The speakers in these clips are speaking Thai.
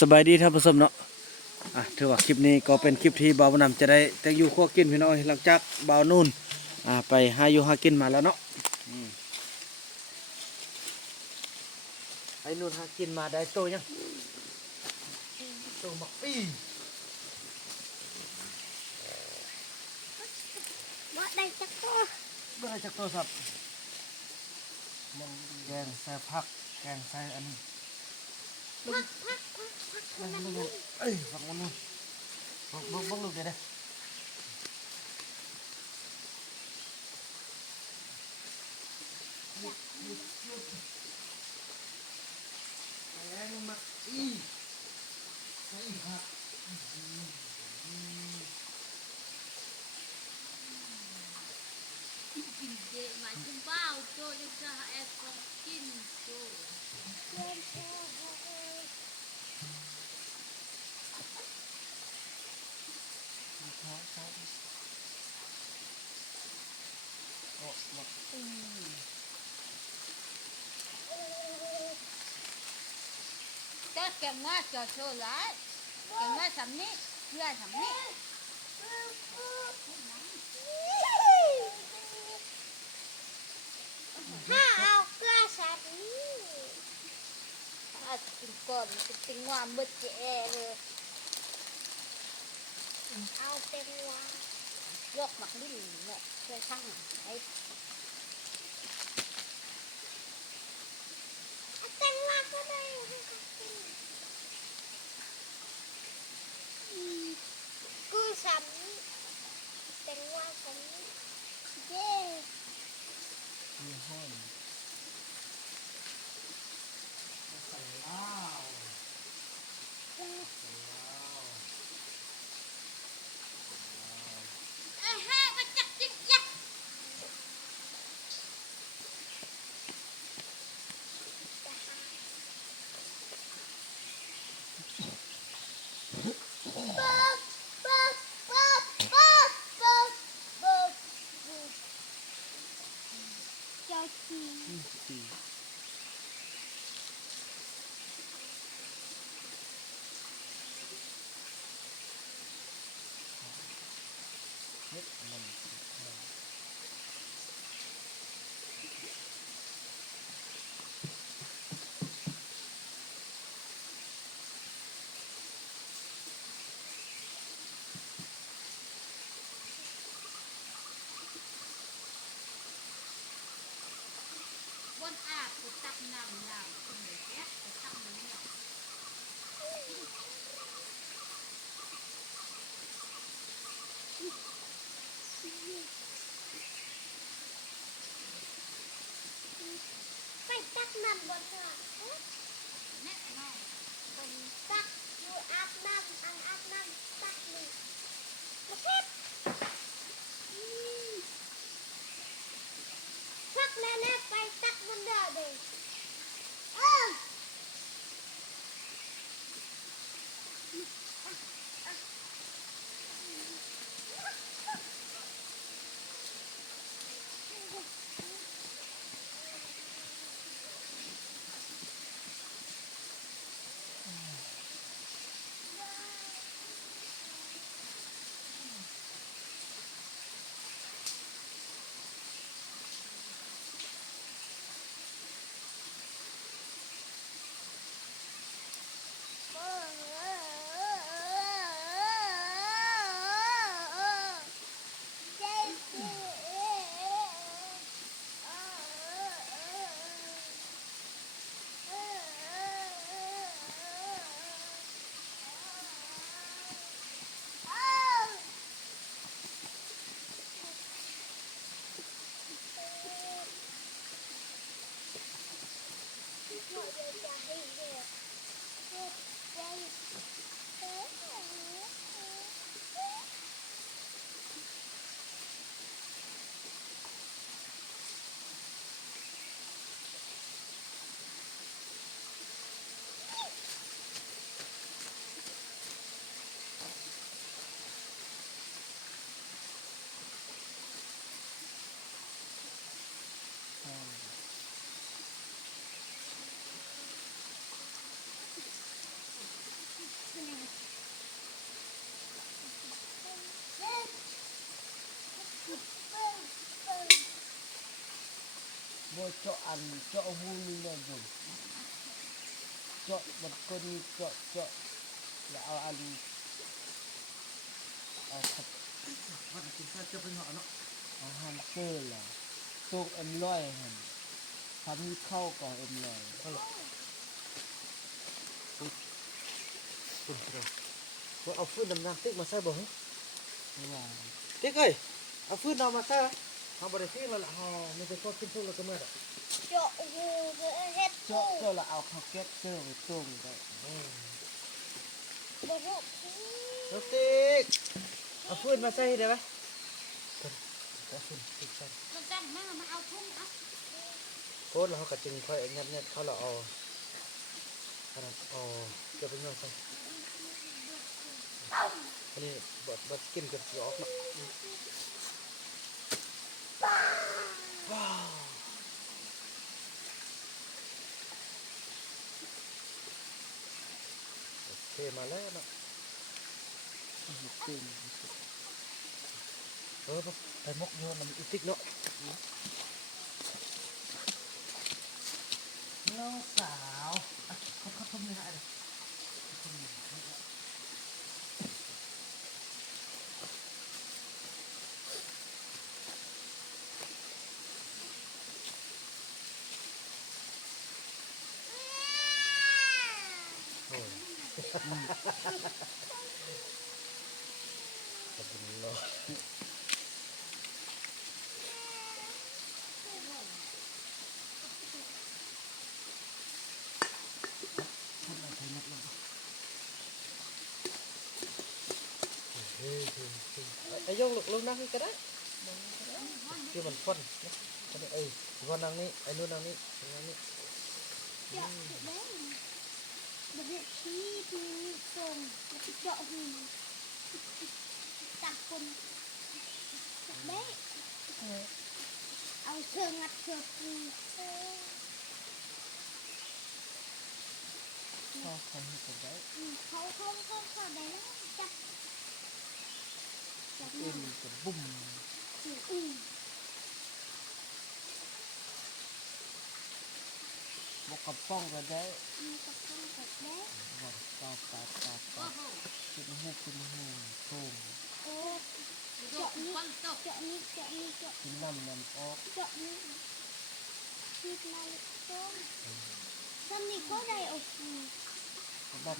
สบายดีท่านผู้ชมเนาะถือว่าคลิปนี้ก็เป็นคลิปที่บ่าวบุญนำจะได้แต่งอยู่คั่วกินพี่น้อยหลังจากบ่าวนู่นไปหาอยู่หากินมาแล้วเนาะไอ้นู่นหากินมาได้โตยังโตบักปี้บ่ได้จักตัวบ่ได้จักโตครับแกงใส่ผักแกงใส่อันนี้พักเอ้ยผักมันนู่นบักลูกเดี๋ยวแล้วมักอีใส่ผักกินเจมากินบ้าวโจยังจะแอบกินโจจะแกงว่าจะโชว์ร้ายแกงว่าสำนี้เพื่อสำนี้ถ้าเอาเกลือสัตว์นี่อาจกินก่อนจะติงว่าเบิดเจเลยเอาเต็มว่าลอกหมักลิ้นเนี่ยเคยข้างไอ้เต็มว่าก็ได้กูสำนี้เต็มว่าสำนี้เย้มีห้อยใส่ล้าวบนอาบกูตักน้ำน้ำคุณเด็กแอ๊ะกูตักน้ำเนี่ยไปตักน้ำบนเถอะแน่นอนคนตักอยู่อาบน้ำอันอาบน้ำตักนี่กระเพ็ดพักแน่ๆไปตักบนเด้อเด็ก เจาะอันเจาะหูนี่แม่อยู่เจาะบัดก้นเจาะแล้วเอาอันเอาขัดมันกินข้าวจะเป็นเหาะเนาะเอาฮัมสเตอร์ล่ะตกเอ็มร้อยหั่นทำนี้เข้าก่อนเอ็มร้อยเอาฟืนดำน้ำติ๊กมาใส่บ่ฮะติ๊กเอ้ยเอาฟืนดำมาใส่เอาบริษัทเราละฮะไม่ใช่ก็ขึ้นพูดเราก็ไม่ได้ เจาะหูเฮ็ด เจาะก็เราเอาข้าวแก๊สเจอไปต้มได้ บ่ฮู้พี่ ลูกติ๊กเอาฟืนมาใส่ได้ไหมเอาฟืนติ๊กใส่ มันจังแม่มาเอาทุ่งเอา โคตรแล้วเขาก็จึงค่อยเงียบเขาเราเอาขนาดเอาเก็บไปเงินใส่อันนี้บดกินกับสีออกเนาะว้าวโอเคมาแล้วเนาะไปมกโยนมันอีติ๊กเนาะน้องสาวเขาทำยังไงเลยโอ้ยขอบคุณเนาะไอ้ยงลูกนั่งนี่ก็ได้ที่มันพ่นนะพ่นนั่งนี่ไอ้นู่นนั่งนี่นั่งนี่ เจาะหูแม่บ่ฮู้พี่ที่ส่งแล้วก็เจาะหูตัดคนแม่เอาเชือกงัดเชือกปู เขาให้กันได้ เขาได้แล้วจับจับ เอ็นกับบุ้ม อืม บกกับป้องกันได้ กับข้าวกับแม่ บอกตาขึ้นหูโค้ง โอ้เจาะนี้เจาะนี้เจาะนี้เจาะ กินน้ำออก เจาะนี้คิดมาต้มซ้ำนี่ก็ได้โอเค กระบั่ม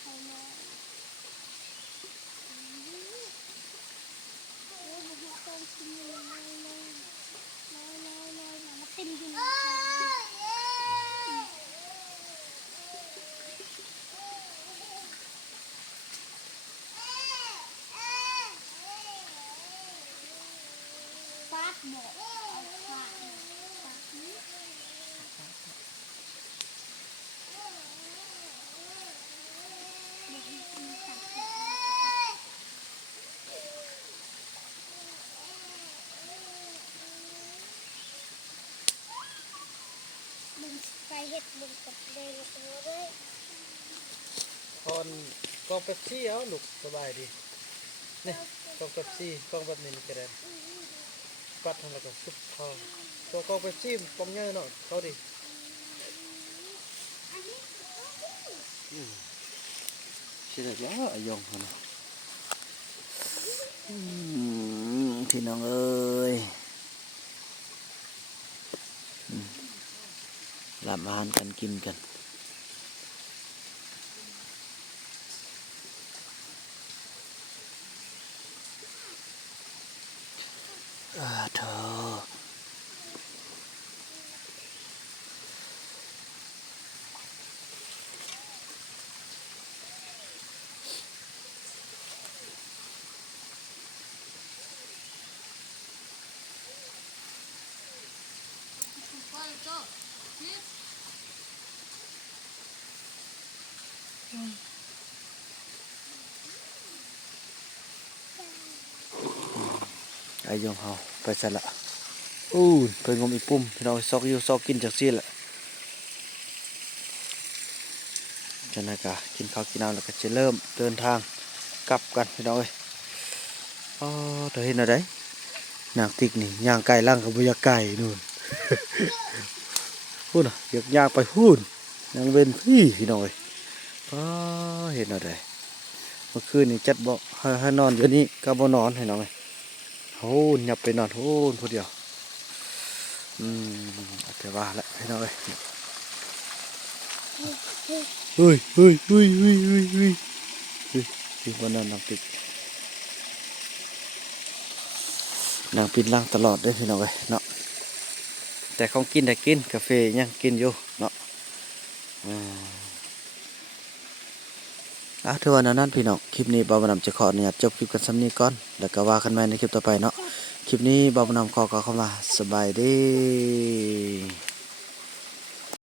ใครมาโอ้บุกต้องกินเลยมาเต็มอยู่ฟาดหมดเอาฟาดนี้มึงไปเห็ดมึงกับเดนตัวด้วย ตอนกองเป๊ปซี่เอาลูกสบายดีนี่กองเป๊ปซี่กองแบบนี้ก็ได้ปัดทำแล้วก็ซุปทองตัวกองเป๊ปซี่ปองเยอะเนาะเขาดิ อันนี้ ชิลล์แล้วไอ้ยงเขาเนาะพี่น้องเอ้ยหลับอาหารกันกินกันเธอไอ้ยงเฮาไปซะละไปงมอีปุ่มพี่น้องซอกอยู่ซอกกินจากซี่แหละจังนั้นก็กินข้าวกินน้ำแล้วก็จะเริ่มเดินทางกลับกันพี่น้องเอ้ยเธอเห็นอะไรนางติ๊กนี่ย่างไก่ล่างกับบุยาไก่นู่น พูดน่ะอยากยากไปพูดยังเป็นพี่น้อยเห็นอะไรเมื่อคืนนี่จัดบ่ให้นอนเดี๋ยวนี้ก็บ่นอนให้น้องเลยโอ้ยหยับไปนอนโอ้ยผู้เดียวแต่ว่าละให้น้องเลยเฮ้ยเฮ้ยเฮ้ยเฮ้ยเฮ้ยเฮ้ยเฮ้ยที่วันนั้นนางปิดนางปิดล่างตลอดได้พี่น้องเลยเนาะแต่ของกินได้กินกาแฟยังกินอยู่เนาะถือว่านั้นพี่น้องคลิปนี้บ่าวบ่าวนำจะขออนุญาตจบคลิปกันซ้ำนี้ก่อนแล้วก็ว่ากันใหม่ในคลิปต่อไปเนาะคลิปนี้บ่าวบ่าวนำขอกล่าวคำว่าสบายดี